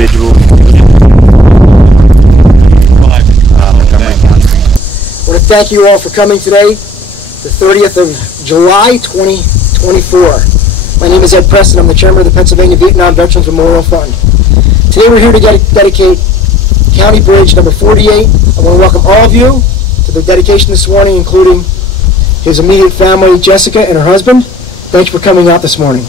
individuals. I want to thank you all for coming today, the 30th of July, 2024. My name is Ed Preston. I'm the chairman of the Pennsylvania Vietnam Veterans Memorial Fund. Today we're here to dedicate County Bridge number 48. I want to welcome all of you to the dedication this morning, including his immediate family, Jessica and her husband. Thanks for coming out this morning.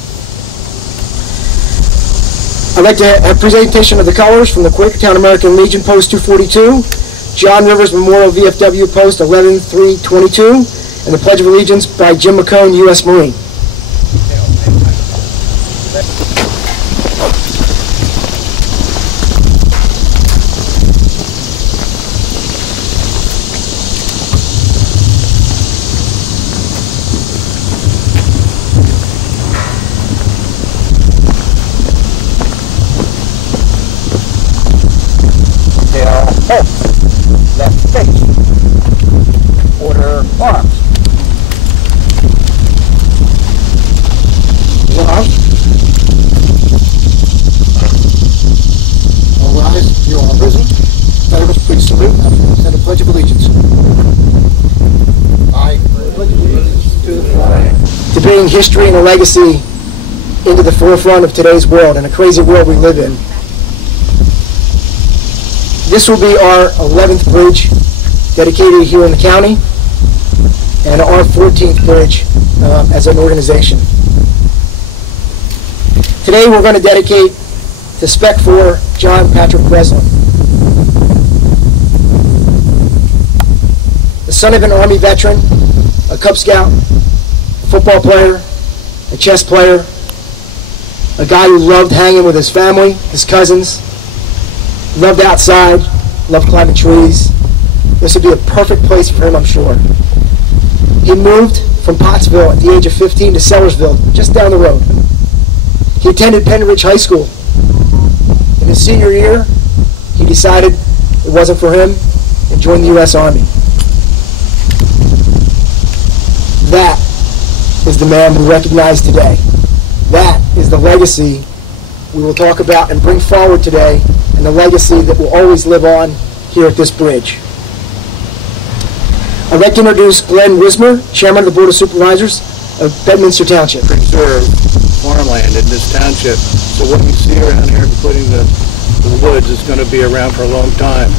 I'd like to have a presentation of the colors from the Quakertown American Legion Post 242, John Rivers Memorial VFW Post 11322, and the Pledge of Allegiance by Jim McCone, U.S. Marine. Left face. Order arms. Arms. All rise. You are risen. Veterans, please salute and the Pledge of Allegiance. I pledge allegiance to the flag. To bring history and a legacy into the forefront of today's world and a crazy world we live in. This will be our 11th bridge dedicated here in the county and our 14th bridge as an organization. Today we're going to dedicate to Spec 4 John Patrick Breslin. The son of an Army veteran, a Cub Scout, a football player, a chess player, a guy who loved hanging with his family, his cousins, loved outside, loved climbing trees. This would be a perfect place for him, I'm sure. He moved from Pottsville at the age of 15 to Sellersville, just down the road. He attended Penn Ridge High School. In his senior year, he decided it wasn't for him and joined the U.S. Army. That is the man we recognize today. That is the legacy we will talk about and bring forward today, and the legacy that will always live on here at this bridge. I'd like to introduce Glenn Wismer, Chairman of the Board of Supervisors of Bedminster Township. Preserve farmland in this township, so what you see around here, including the woods, is going to be around for a long time.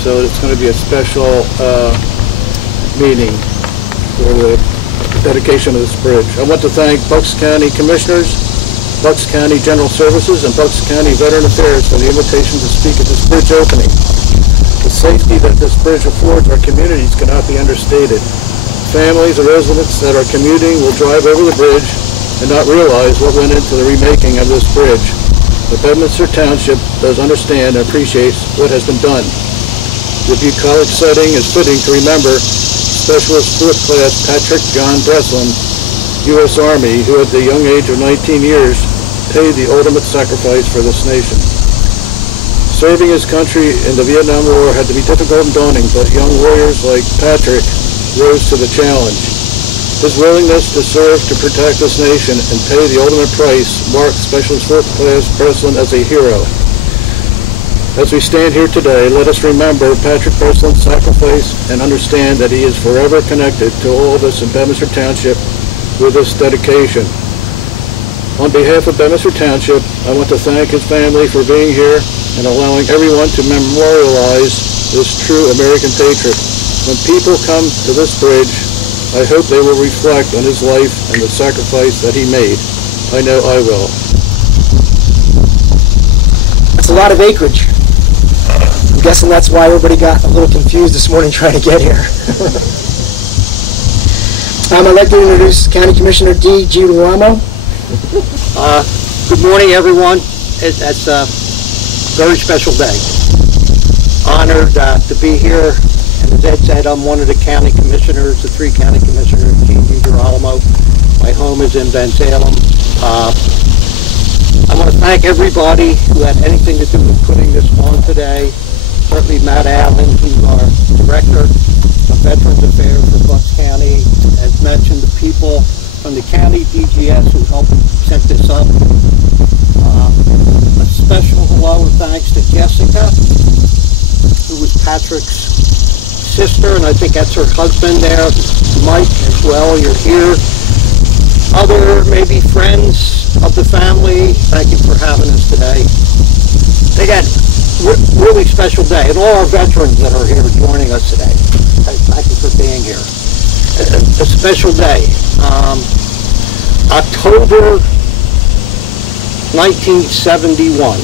So it's going to be a special meeting for the dedication of this bridge. I want to thank Bucks County Commissioners, Bucks County General Services, and Bucks County Veteran Affairs for the invitation to speak at this bridge opening. The safety that this bridge affords our communities cannot be understated. Families and residents that are commuting will drive over the bridge and not realize what went into the remaking of this bridge. The Bedminster Township does understand and appreciates what has been done. The bucolic setting is fitting to remember Specialist 4th Class Patrick John Breslin, U.S. Army, who at the young age of 19 years paid the ultimate sacrifice for this nation. Serving his country in the Vietnam War had to be difficult and daunting, but young warriors like Patrick rose to the challenge. His willingness to serve to protect this nation and pay the ultimate price marked Specialist 4th Class Breslin as a hero. As we stand here today, let us remember Patrick Breslin's sacrifice and understand that he is forever connected to all of us in Bedminster Township with this dedication. On behalf of Bedminster Township, I want to thank his family for being here and allowing everyone to memorialize this true American patriot. When people come to this bridge, I hope they will reflect on his life and the sacrifice that he made. I know I will. That's a lot of acreage. I'm guessing that's why everybody got a little confused this morning trying to get here. I'd like to introduce County Commissioner D. Girolamo. Good morning, everyone. It's a very special day. Honored to be here. And as Ed said, I'm one of the county commissioners, the 3 county commissioners, D. Girolamo. My home is in Ben Salem. I want to thank everybody who had anything to do with putting this on today. Certainly Matt Allen, who's our Director of Veterans Affairs for Bucks County. As mentioned, the people from the county DGS who helped set this up. A special hello and thanks to Jessica, who was Patrick's sister, and I think that's her husband there, Mike, as well. You're here. Other maybe friends of the family, thank you for having us today. Again, really special day, and all our veterans that are here joining us today. Thank you for being here. A special day. October 1971,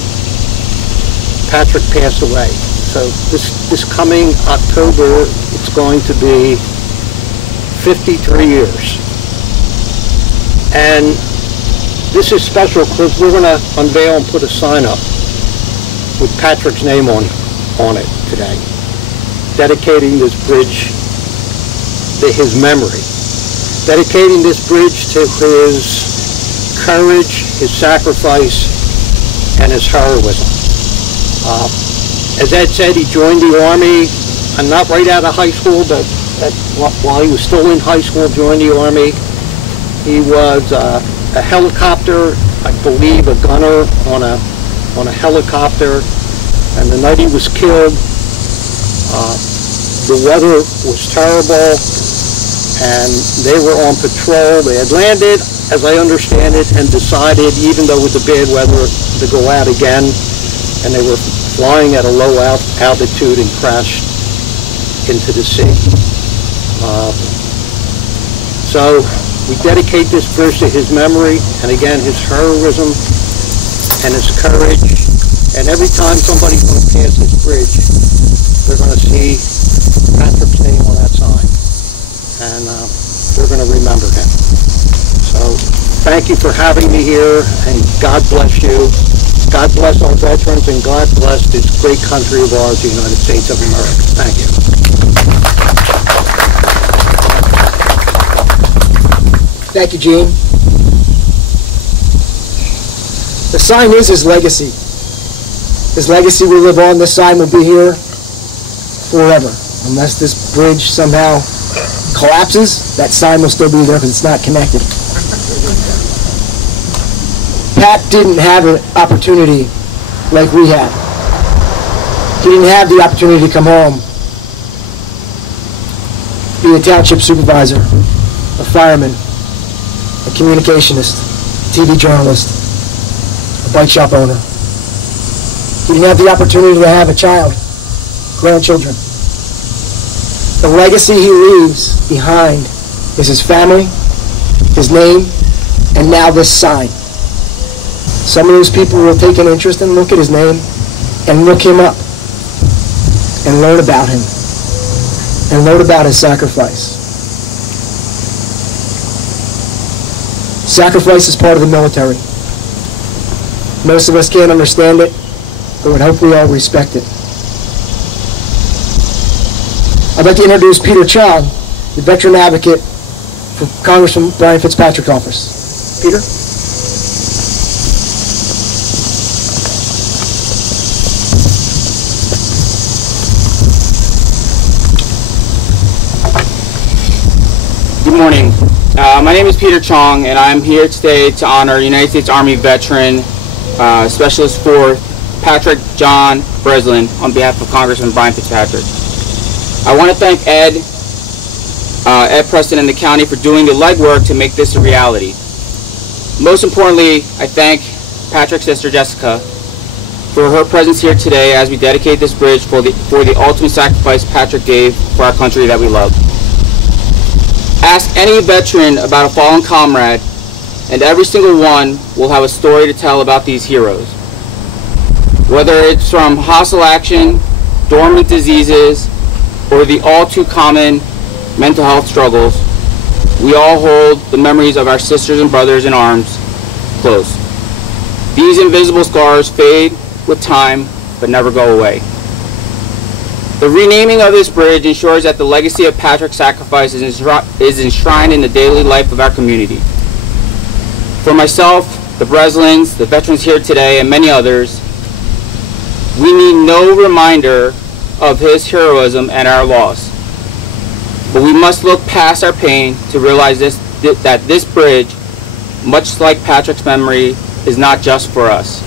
Patrick passed away. So this coming October, it's going to be 53 years. And this is special because we're going to unveil and put a sign up with Patrick's name on it today, dedicating this bridge to his memory, dedicating this bridge to his courage, his sacrifice, and his heroism. As Ed said, he joined the Army, not right out of high school, but while he was still in high school, joined the Army. He was a helicopter, I believe, a gunner on a helicopter, and the night he was killed, the weather was terrible, and they were on patrol. They had landed, as I understand it, and decided, even though with the bad weather, to go out again, and they were flying at a low altitude and crashed into the sea. So we dedicate this bridge to his memory, and again, his heroism and his courage. And every time somebody's going to pass this bridge, they're going to see Patrick's name on that sign, and they're going to remember him. So thank you for having me here, and God bless you. God bless our veterans, and God bless this great country of ours, the United States of America. Thank you. Thank you, Gene. The sign is his legacy. His legacy will live on. This sign will be here forever. Unless this bridge somehow collapses, that sign will still be there because it's not connected. Pat didn't have an opportunity like we had. He didn't have the opportunity to come home, be a township supervisor, a fireman, a communicationist, a TV journalist, a bike shop owner. He didn't have the opportunity to have a child, grandchildren. The legacy he leaves behind is his family, his name, and now this sign. Some of those people will take an interest and look at his name and look him up and learn about him and learn about his sacrifice. Sacrifice is part of the military. Most of us can't understand it, but would hope we all respect it. I'd like to introduce Peter Chong, the veteran advocate for Congressman Brian Fitzpatrick's office. Peter? Good morning. My name is Peter Chong, and I'm here today to honor United States Army veteran Specialist 4 Patrick John Breslin on behalf of Congressman Brian Fitzpatrick. I want to thank Ed Preston and the county for doing the legwork to make this a reality. Most importantly, I thank Patrick's sister Jessica for her presence here today as we dedicate this bridge for the ultimate sacrifice Patrick gave for our country that we love. Ask any veteran about a fallen comrade, and every single one will have a story to tell about these heroes. Whether it's from hostile action, dormant diseases, or the all too common mental health struggles, we all hold the memories of our sisters and brothers in arms close. These invisible scars fade with time, but never go away. The renaming of this bridge ensures that the legacy of Patrick's sacrifice is enshrined in the daily life of our community. For myself, the Breslins, the veterans here today, and many others, we need no reminder of his heroism and our loss. But we must look past our pain to realize that this bridge, much like Patrick's memory, is not just for us.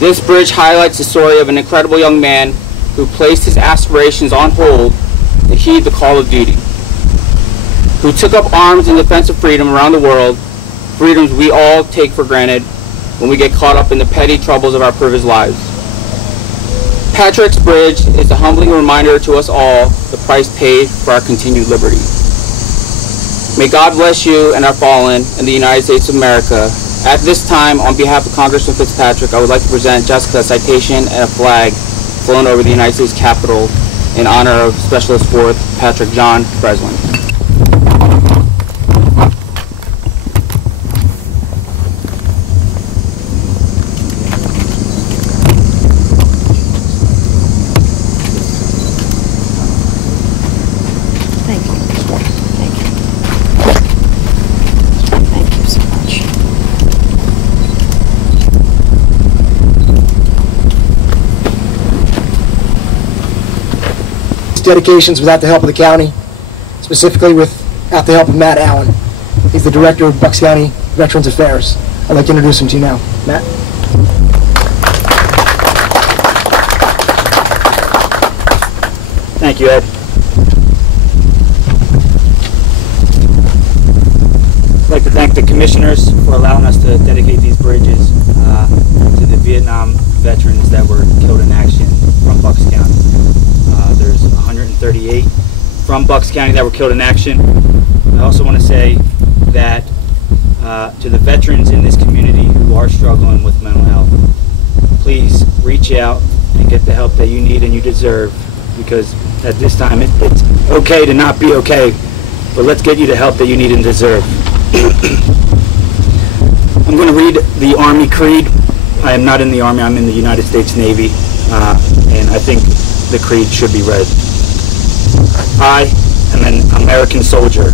This bridge highlights the story of an incredible young man who placed his aspirations on hold to heed the call of duty, who took up arms in defense of freedom around the world, freedoms we all take for granted when we get caught up in the petty troubles of our privileged lives. Patrick's Bridge is a humbling reminder to us all the price paid for our continued liberty. May God bless you and our fallen in the United States of America. At this time, on behalf of Congressman Fitzpatrick, I would like to present Jessica a citation and a flag flown over the United States Capitol in honor of Specialist 4th Patrick John Breslin. Dedications without the help of the county, specifically without the help of Matt Allen. He's the director of Bucks County Veterans Affairs. I'd like to introduce him to you now. Matt? Thank you, Ed. I'd like to thank the commissioners for allowing us to dedicate these bridges to the Vietnam veterans that were killed in action from Bucks County. There's 138 from Bucks County that were killed in action. I also want to say that to the veterans in this community who are struggling with mental health, please reach out and get the help that you need and you deserve, because at this time it's okay to not be okay, but let's get you the help that you need and deserve. I'm going to read the Army Creed. I am not in the Army, I'm in the United States Navy, and I think the creed should be read. I am an American soldier.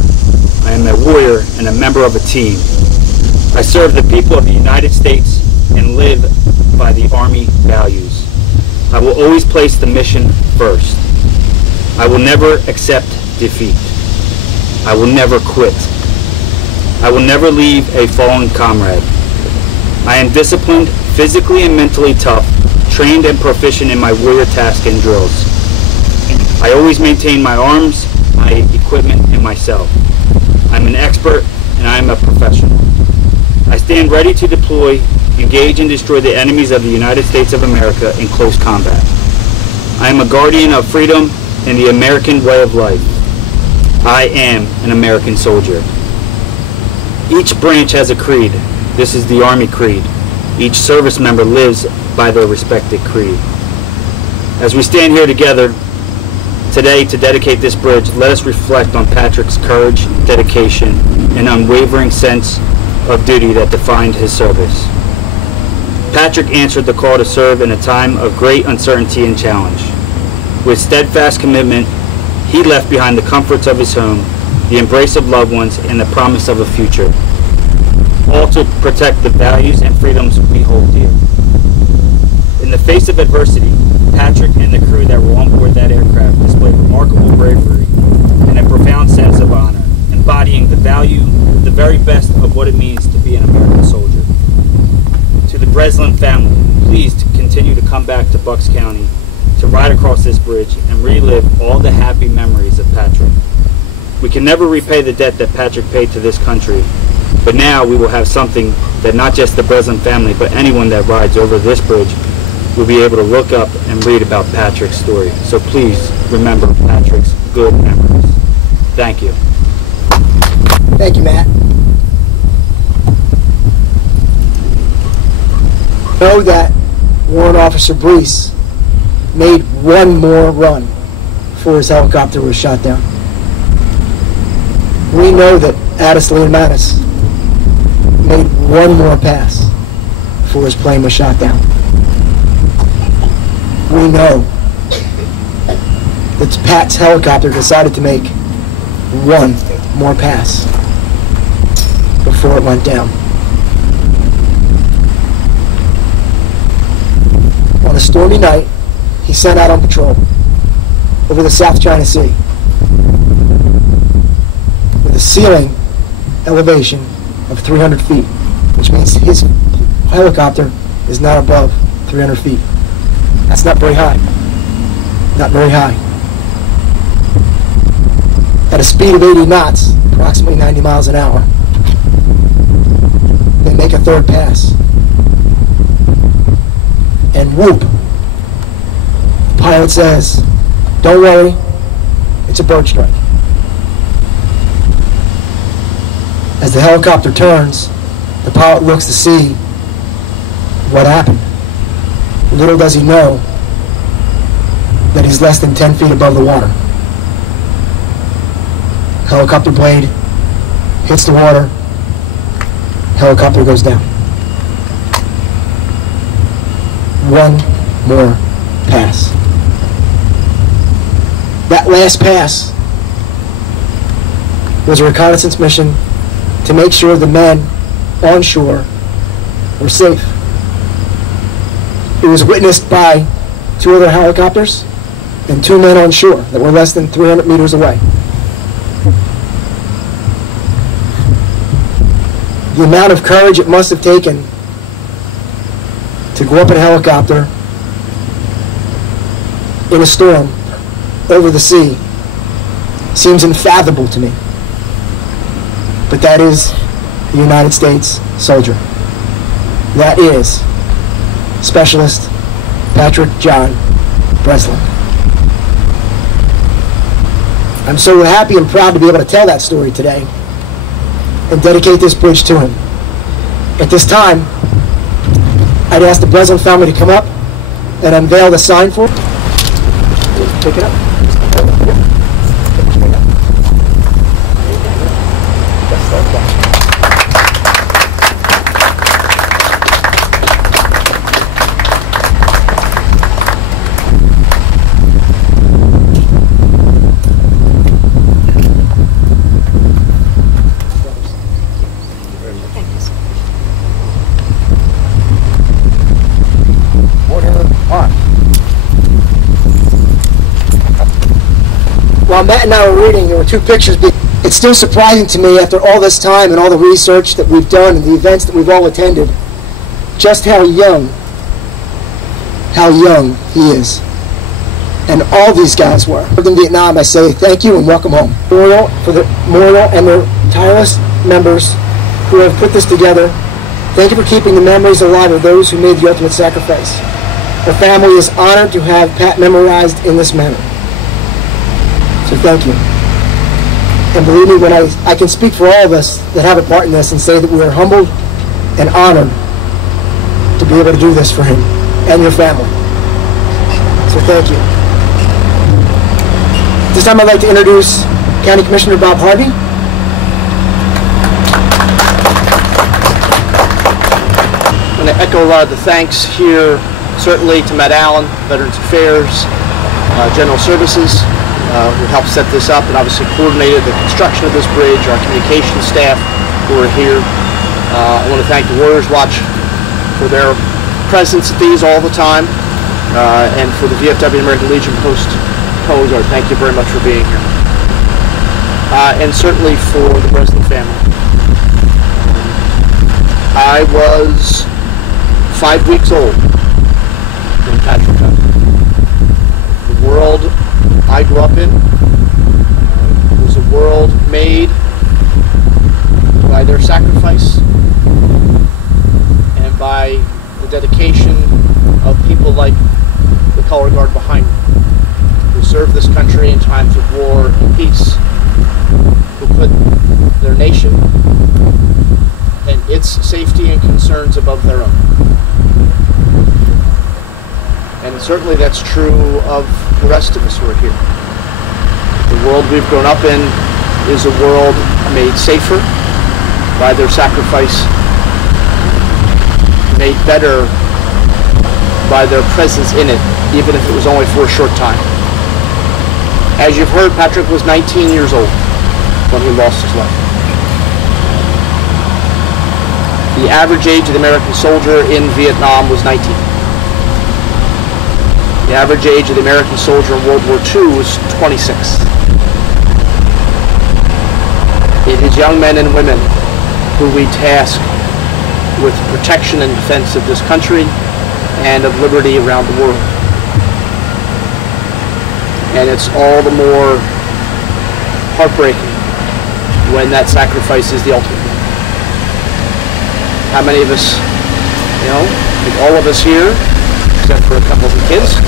I am a warrior and a member of a team. I serve the people of the United States and live by the Army values. I will always place the mission first. I will never accept defeat. I will never quit. I will never leave a fallen comrade. I am disciplined, physically and mentally tough, trained and proficient in my warrior tasks and drills. I always maintain my arms, my equipment, and myself. I'm an expert and I am a professional. I stand ready to deploy, engage and destroy the enemies of the United States of America in close combat. I am a guardian of freedom and the American way of life. I am an American soldier. Each branch has a creed. This is the Army Creed. Each service member lives by their respected creed. As we stand here together today to dedicate this bridge, let us reflect on Patrick's courage, dedication, and unwavering sense of duty that defined his service. Patrick answered the call to serve in a time of great uncertainty and challenge. With steadfast commitment, he left behind the comforts of his home, the embrace of loved ones, and the promise of a future, all to protect the values and freedoms we hold dear. In the face of adversity, Patrick and the crew that were on board that aircraft displayed remarkable bravery and a profound sense of honor, embodying the very best of what it means to be an American soldier. To the Breslin family, please continue to come back to Bucks County to ride across this bridge and relive all the happy memories of Patrick. We can never repay the debt that Patrick paid to this country, but now we will have something that not just the Breslin family, but anyone that rides over this bridge will be able to look up and read about Patrick's story. So please remember Patrick's good memories. Thank you. Thank you, Matt. Know that Warrant Officer Brees made one more run before his helicopter was shot down. We know that Addis Lee Mattis made one more pass before his plane was shot down. We know that Pat's helicopter decided to make one more pass before it went down. On a stormy night, he set out on patrol over the South China Sea with a ceiling elevation of 300 feet, which means his helicopter is not above 300 feet. That's not very high. Not very high. At a speed of 80 knots, approximately 90 miles an hour, they make a third pass. And whoop, the pilot says, "Don't worry, it's a bird strike." As the helicopter turns, the pilot looks to see what happened. Little does he know that he's less than 10 feet above the water. Helicopter blade hits the water, helicopter goes down. One more pass. That last pass was a reconnaissance mission to make sure the men on shore were safe. It was witnessed by 2 other helicopters and 2 men on shore that were less than 300 meters away. The amount of courage it must have taken to go up in a helicopter in a storm over the sea seems unfathomable to me. But that is the United States soldier. That is Specialist Patrick John Breslin. I'm so happy and proud to be able to tell that story today and dedicate this bridge to him. At this time, I'd ask the Breslin family to come up and unveil the sign for him. Pick it up. Just like that. While Matt and I were reading, there were 2 pictures. It's still surprising to me after all this time and all the research that we've done and the events that we've all attended, just how young he is. And all these guys were. In Vietnam, I say thank you and welcome home. For the memorial and the tireless members who have put this together, thank you for keeping the memories alive of those who made the ultimate sacrifice. Our family is honored to have Pat memorized in this manner. So thank you. And believe me, when I can speak for all of us that have a part in this and say that we are humbled and honored to be able to do this for him and your family. So thank you. This time I'd like to introduce County Commissioner Bob Harvey. I'm going to echo a lot of the thanks here, certainly to Matt Allen, Veterans Affairs, General Services, who helped set this up and obviously coordinated the construction of this bridge, our communications staff who are here. I want to thank the Warriors Watch for their presence at these all the time, and for the VFW American Legion Post Coast Guard. Thank you very much for being here. And certainly for the Breslin family. I was 5 weeks old when Patrick died. The world I grew up in was a world made by their sacrifice and by the dedication of people like the color guard behind me, who served this country in times of war and peace, who put their nation and its safety and concerns above their own. And certainly that's true of the rest of us who are here. The world we've grown up in is a world made safer by their sacrifice, made better by their presence in it, even if it was only for a short time. As you've heard, Patrick was 19 years old when he lost his life. The average age of the American soldier in Vietnam was 19. The average age of the American soldier in World War II was 26. It is young men and women who we task with protection and defense of this country and of liberty around the world. And it's all the more heartbreaking when that sacrifice is the ultimate. How many of us, I think all of us here, except for a couple of the kids,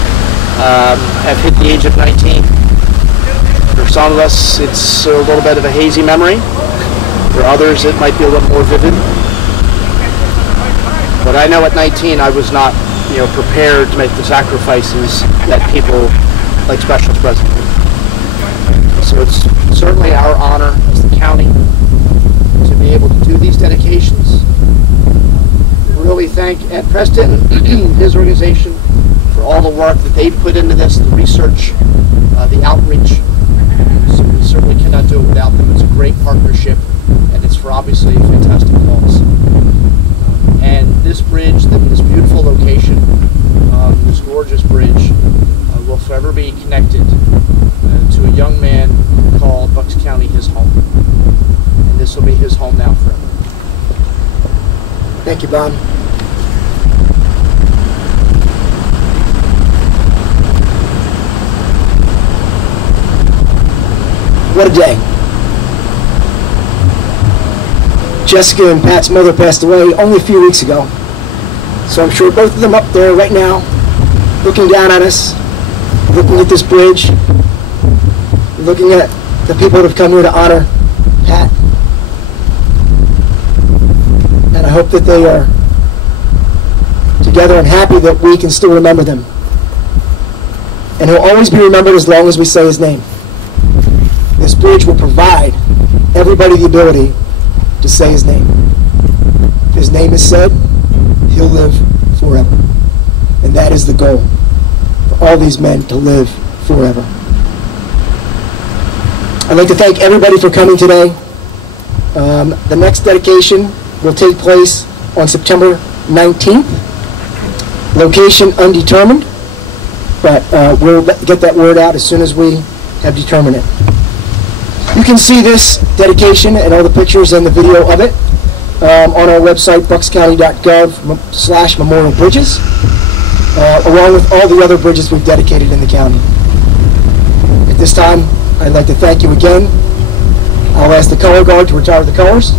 have hit the age of 19. For some of us, it's a little bit of a hazy memory. For others, it might be a little more vivid. But I know at 19, I was not, prepared to make the sacrifices that people like Specialist President did. So it's certainly our honor as the county to be able to do these dedications. We really thank Ed Preston and his organization for all the work that they've put into this, the research, the outreach. So we certainly cannot do it without them. It's a great partnership, and it's for obviously a fantastic cause. And this bridge, this beautiful location, this gorgeous bridge, will forever be connected to a young man who called Bucks County his home. And this will be his home now forever. Thank you, Bob. What a day. Jessica and Pat's mother passed away only a few weeks ago. So I'm sure both of them up there right now, looking down at us, looking at this bridge, looking at the people that have come here to honor Pat. And I hope that they are together and happy that we can still remember them. And he'll always be remembered as long as we say his name. This bridge will provide everybody the ability to say his name. If his name is said, he'll live forever. And that is the goal, for all these men to live forever. I'd like to thank everybody for coming today. The next dedication will take place on September 19th. Location undetermined, but we'll get that word out as soon as we have determined it. You can see this dedication and all the pictures and the video of it on our website, buckscounty.gov/memorial bridges, along with all the other bridges we've dedicated in the county. At this time, I'd like to thank you again. I'll ask the color guard to retire the colors.